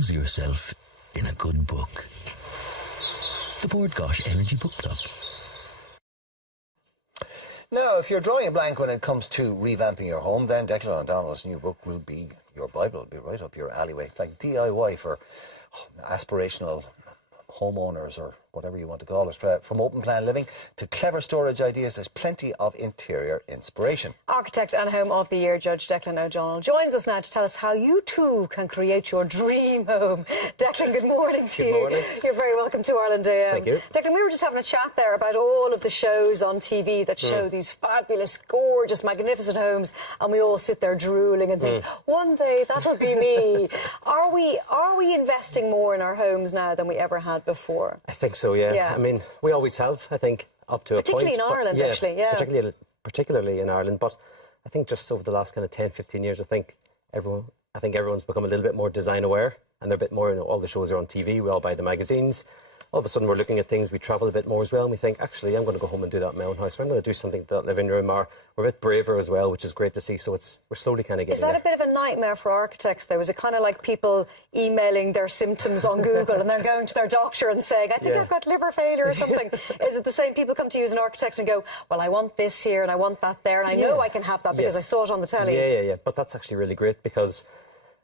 Lose yourself in a good book. The Bord Gáis Energy Book Club. Now, if you're drawing a blank when it comes to revamping your home, then Declan O'Donnell's new book will be your Bible. It'll be right up your alleyway. Like DIY for aspirational homeowners, or whatever you want to call it. From open plan living to clever storage ideas, there's plenty of interior inspiration. Architect and Home of the Year Judge Declan O'Donnell joins us now to tell us how you too can create your dream home. Declan, good morning to you. Good morning. You're very welcome to Ireland AM. Thank you. Declan, we were just having a chat there about all of the shows on TV that show these fabulous, gorgeous, magnificent homes, and we all sit there drooling and think, one day that'll be me. Are we investing more in our homes now than we ever had before? I think so, yeah. I mean, we always have, I think, up to a point. Particularly in Ireland, actually, yeah. Particularly in Ireland, but I think just over the last kind of 10, 15 years, I think everyone's become a little bit more design aware, and they're a bit more, all the shows are on TV, we all buy the magazines. All of a sudden we're looking at things, we travel a bit more as well, and we think, actually, I'm going to go home and do that in my own house, or I'm going to do something to that living room, or we're a bit braver as well, which is great to see, so we're slowly kind of getting there. Is that a bit of a nightmare for architects, though? Is it kind of like people emailing their symptoms on Google and then going to their doctor and saying, I think I've got liver failure or something? Is it the same people come to you as an architect and go, well, I want this here and I want that there, and I know I can have that because I saw it on the telly? Yeah, but that's actually really great, because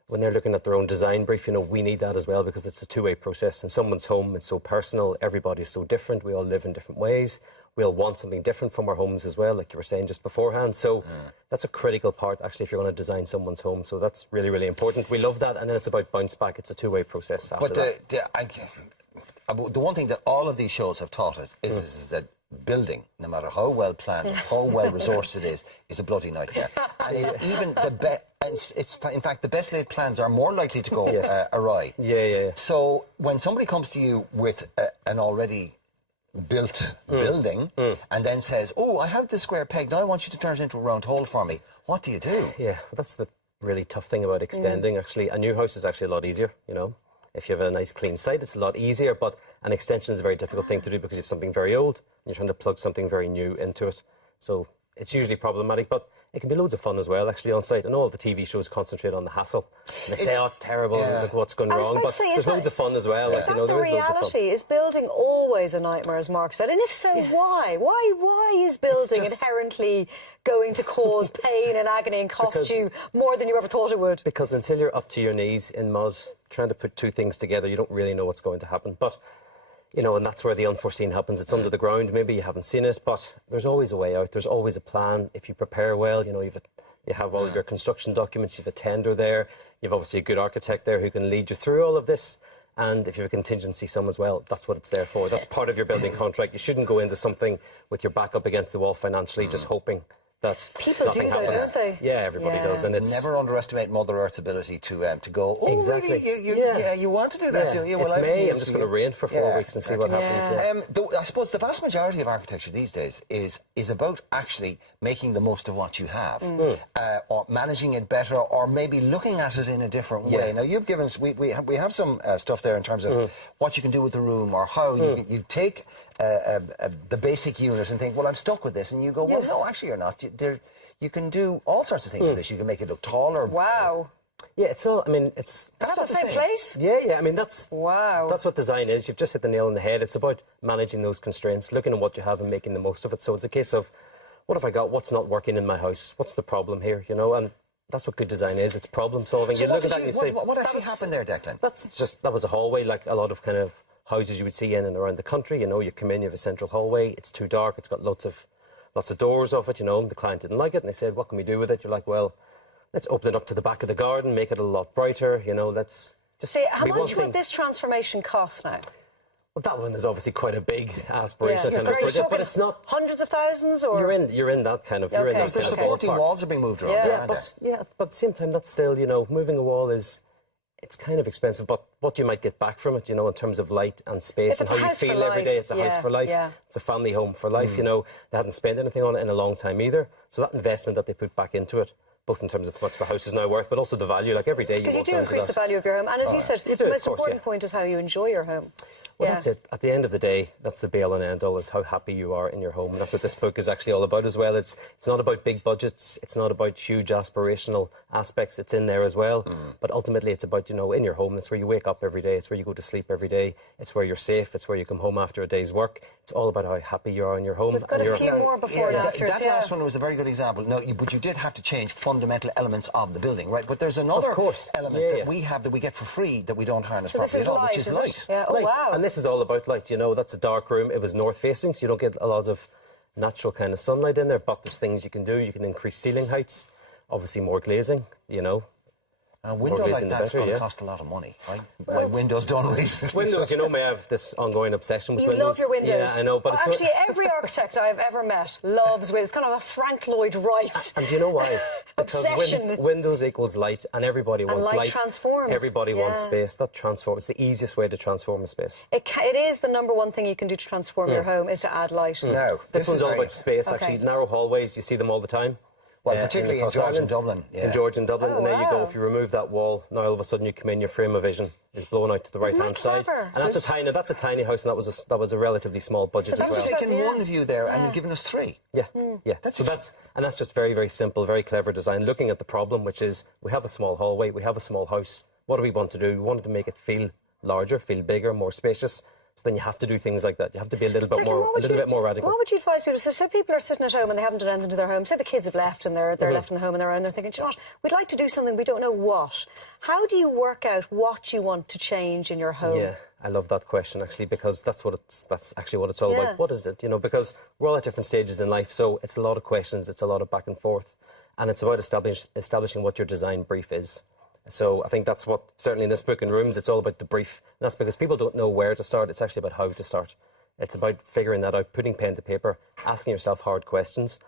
when they're looking at their own design brief, we need that as well, because it's a two-way process. In someone's home, it's so personal, everybody's so different, we all live in different ways, we all want something different from our homes as well, like you were saying just beforehand. So that's a critical part, actually, if you're going to design someone's home. So that's really, really important. We love that, and then it's about bounce back. It's a two-way process after that. The one thing that all of these shows have taught us is that building, no matter how well planned, how well resourced it is a bloody nightmare. And even in fact, the best laid plans are more likely to go awry. Yeah. So when somebody comes to you with an already built building and then says, oh, I have this square peg, now I want you to turn it into a round hole for me, what do you do? Yeah, well, that's the really tough thing about extending, actually. A new house is actually a lot easier, If you have a nice clean site, it's a lot easier, but an extension is a very difficult thing to do because you have something very old and you're trying to plug something very new into it. So it's usually problematic, but it can be loads of fun as well, actually, on site. And all the TV shows concentrate on the hassle. And they say, oh, it's terrible, look what's going wrong. But there's loads of fun as well. Is that the reality? Is building always a nightmare, as Mark said? And if so, why? Why is building inherently going to cause pain and agony and cost you more than you ever thought it would? Because until you're up to your knees in mud, trying to put two things together, you don't really know what's going to happen. But and that's where the unforeseen happens. It's under the ground. Maybe you haven't seen it, but there's always a way out. There's always a plan. If you prepare well, you have all of your construction documents, you have a tender there, you've obviously a good architect there who can lead you through all of this. And if you have a contingency sum as well, that's what it's there for. That's part of your building contract. You shouldn't go into something with your back up against the wall financially, just hoping that people nothing do happens. Don't they? Yeah, everybody does, and it's never underestimate Mother Earth's ability to go. Oh, exactly. Really? You want to do that, do you? Well, it's May. I'm just going to rain for 4 weeks and see what happens. I suppose the vast majority of architecture these days is about actually making the most of what you have, or managing it better, or maybe looking at it in a different way. Now, you've given us we have some stuff there in terms of what you can do with the room, or how you take the basic unit and think, well, I'm stuck with this, and you go, well, no, actually you're not. You can do all sorts of things with this. You can make it look taller. Wow. Yeah, it's all. I mean, it's. Is that the same place? Yeah. I mean, that's. Wow. That's what design is. You've just hit the nail on the head. It's about managing those constraints, looking at what you have and making the most of it. So it's a case of, what have I got? What's not working in my house? What's the problem here? And that's what good design is. It's problem solving. So you look at that and you say, what actually happened there, Declan? That was a hallway, like a lot of kind of houses you would see in and around the country. You come in, you have a central hallway. It's too dark. It's got lots of doors off it. The client didn't like it, and they said, what can we do with it? You're like, well, let's open it up to the back of the garden, make it a lot brighter. Let's just see. How much would this transformation cost now? Well, that one is obviously quite a big aspiration, but it's not hundreds of thousands, or you're in that kind of. You're in that the supporting walls are being moved around. But at the same time, that's still moving a wall is. It's kind of expensive, but what you might get back from it, in terms of light and space and how you feel every day, it's a house for life. It's a family home for life. They hadn't spent anything on it in a long time either. So that investment that they put back into it, both in terms of how much the house is now worth, but also the value, like every day you walk down to that. Because you do increase the value of your home. And as you said, the most important point is how you enjoy your home. Well, Yeah. that's it. At the end of the day, that's the be-all and end-all, is how happy you are in your home. And that's what this book is actually all about as well. It's not about big budgets. It's not about huge aspirational aspects. It's in there as well. But ultimately, it's about, in your home. It's where you wake up every day. It's where you go to sleep every day. It's where you're safe. It's where you come home after a day's work. It's all about how happy you are in your home. We've got and a few more before and afters. That last one was a very good example. No, but you did have to change fundamental elements of the building, right? But there's another element that we have that we get for free that we don't harness properly at all, which is light. Yeah. Oh, Light. wow. And this is all about light. That's a dark room. It was north facing, so you don't get a lot of natural kind of sunlight in there. But there's things you can do. You can increase ceiling heights, obviously more glazing. And a window like that's going to cost a lot of money, right? When windows done recently. Windows, may have this ongoing obsession with windows. You love your windows. Yeah, I know. But well, actually, every architect I've ever met loves windows. It's kind of a Frank Lloyd Wright. And do you know why? Because obsession. Windows equals light, and everybody wants light. Transforms. Everybody wants space. That transforms. It's the easiest way to transform a space. It is the number one thing you can do to transform your home is to add light. No, this one's all about space. Actually, narrow hallways. You see them all the time. Well, particularly in George and Dublin. Yeah. In George and Dublin, Oh, and there you go. wow. If you remove that wall, now all of a sudden you come in, your frame of vision is blown out to the right-hand side, clever? and that's a tiny house, and that was a relatively small budget So as well. that's taken one view there, and you've given us three. Yeah. That's just very, very simple, very clever design. Looking at the problem, which is we have a small hallway, we have a small house. What do we want to do? We wanted to make it feel larger, feel bigger, more spacious. So then you have to do things like that. You have to be a little bit more radical. What would you advise people? So people are sitting at home and they haven't done anything to their home. Say the kids have left and they're left in the home and they're around. They're thinking, you know what? We'd like to do something. We don't know what. How do you work out what you want to change in your home? Yeah, I love that question actually, because that's actually what it's all about. What is it? Because we're all at different stages in life, so it's a lot of questions. It's a lot of back and forth, and it's about establishing what your design brief is. So I think that's what, certainly in this book in Rooms, it's all about the brief. And that's because people don't know where to start. It's actually about how to start. It's about figuring that out, putting pen to paper, asking yourself hard questions.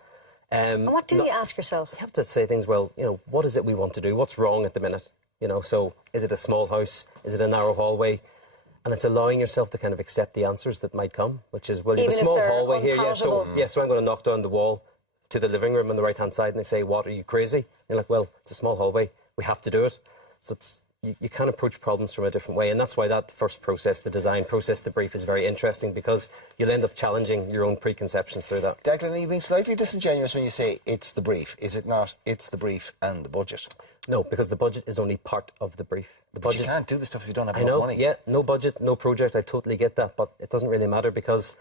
And what do you ask yourself? You have to say things, well, what is it we want to do? What's wrong at the minute? So is it a small house? Is it a narrow hallway? And it's allowing yourself to kind of accept the answers that might come, which is, well, you have a small hallway here. Yeah, so I'm going to knock down the wall to the living room on the right-hand side, and they say, what, are you crazy? And you're like, well, it's a small hallway. We have to do it. So you can approach problems from a different way. And that's why that first process, the design process, the brief, is very interesting, because you'll end up challenging your own preconceptions through that. Declan, are you being slightly disingenuous when you say it's the brief? Is it not? It's the brief and the budget. No, because the budget is only part of the brief. But you can't do the stuff if you don't have enough money. Yeah, no budget, no project. I totally get that. But it doesn't really matter, because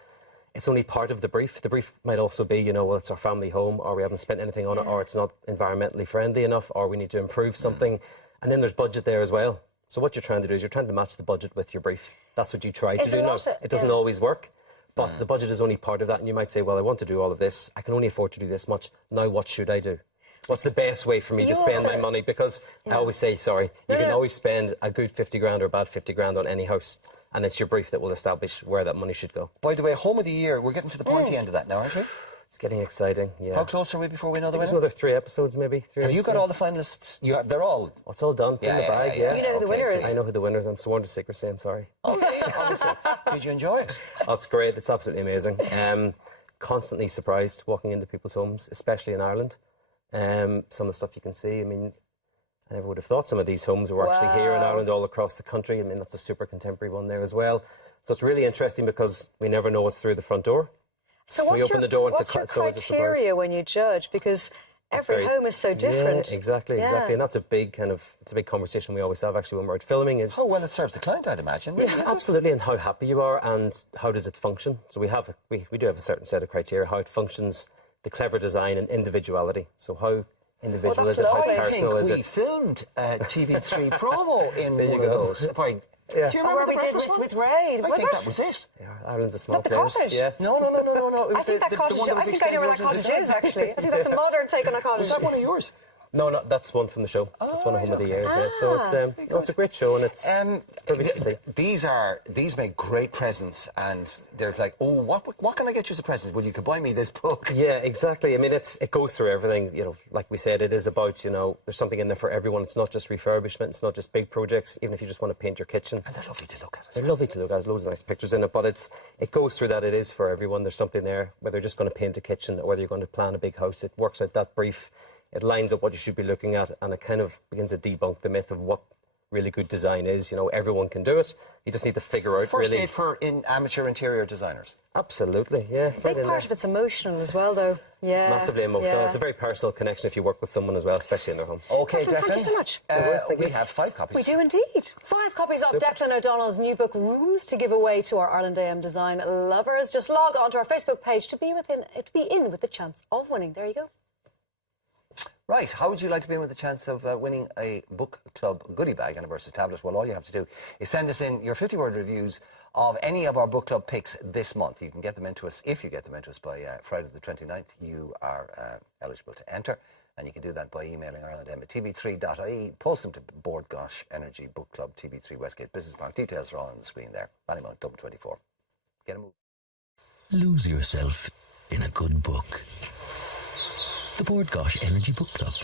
it's only part of the brief. The brief might also be, well, it's our family home, or we haven't spent anything on it, or it's not environmentally friendly enough, or we need to improve something. And then there's budget there as well. So what you're trying to do is you're trying to match the budget with your brief. That's what you try to do now. It doesn't always work, but the budget is only part of that. And you might say, well, I want to do all of this. I can only afford to do this much. Now what should I do? What's the best way for me to spend my money? Because I always say, you can always spend a good 50 grand or a bad 50 grand on any house. And it's your brief that will establish where that money should go. By the way, Home of the Year, we're getting to the pointy end of that now, aren't we? It's getting exciting, yeah. How close are we before we know the winner? There's another 3 episodes, maybe. Have you got all the finalists? They're all... Oh, it's all done. It's in the bag, yeah. You know who the winner is. I know who the winner is. I'm sworn to secrecy, I'm sorry. Okay, obviously. Did you enjoy it? Oh, it's great. It's absolutely amazing. Constantly surprised walking into people's homes, especially in Ireland. Some of the stuff you can see, I never would have thought some of these homes were actually here in Ireland, all across the country. That's a super contemporary one there as well. So it's really interesting, because we never know what's through the front door. So what's your criteria when you judge? Because every home is so different. Yeah, exactly. And that's a big conversation we always have actually when we're out filming. Is how well it serves the client, I'd imagine. Really, yeah, absolutely, and how happy you are, and how does it function. So we do have a certain set of criteria, how it functions, the clever design and individuality. So how individual is it, how personal is it? We filmed a TV3 promo in one of those. Yeah. Do you remember we did with Ray? I think that was it. Yeah, Ireland's a small the place. cottage? Yeah. No. I think that cottage. I think I know where that cottage is. Actually, I think that's a modern take on a cottage. Was that one of yours? No, that's one from the show. That's one of Home of the Year. Yeah. So it's a great show, and it's perfect to see. These make great presents, and they're like, oh, what can I get you as a present? Well, you could buy me this book. Yeah, exactly. It goes through everything. Like we said, it is about there's something in there for everyone. It's not just refurbishment. It's not just big projects. Even if you just want to paint your kitchen, and they're lovely to look at. They're lovely to look at. There's loads of nice pictures in it, but it goes through that. It is for everyone. There's something there. Whether you're just going to paint a kitchen or whether you're going to plan a big house, it works out that brief. It lines up what you should be looking at, and it kind of begins to debunk the myth of what really good design is. You know, everyone can do it. You just need to figure out First really. aid for amateur interior designers. Absolutely, yeah. A big part of it's emotional as well, though. Yeah. Massively emotional. Yeah. It's a very personal connection if you work with someone as well, especially in their home. Okay, Declan, Declan. thank you so much. We have 5 copies. We do indeed. 5 copies of Declan O'Donnell's new book, Rooms, to give away to our Ireland AM design lovers. Just log on to our Facebook page to be in with the chance of winning. There you go. Right, how would you like to be in with the chance of winning a book club goodie bag and a Versus tablet? Well, all you have to do is send us in your 50-word reviews of any of our book club picks this month. You can get them into us, if you get them into us by Friday the 29th, you are eligible to enter. And you can do that by emailing irelandm at tv3.ie. Post them to Board Gosh Energy Book Club, TV3 Westgate Business Park. Details are all on the screen there. Ballymount, Dublin 24. Get a move. Lose yourself in a good book. The Board Gosh Energy Book Club.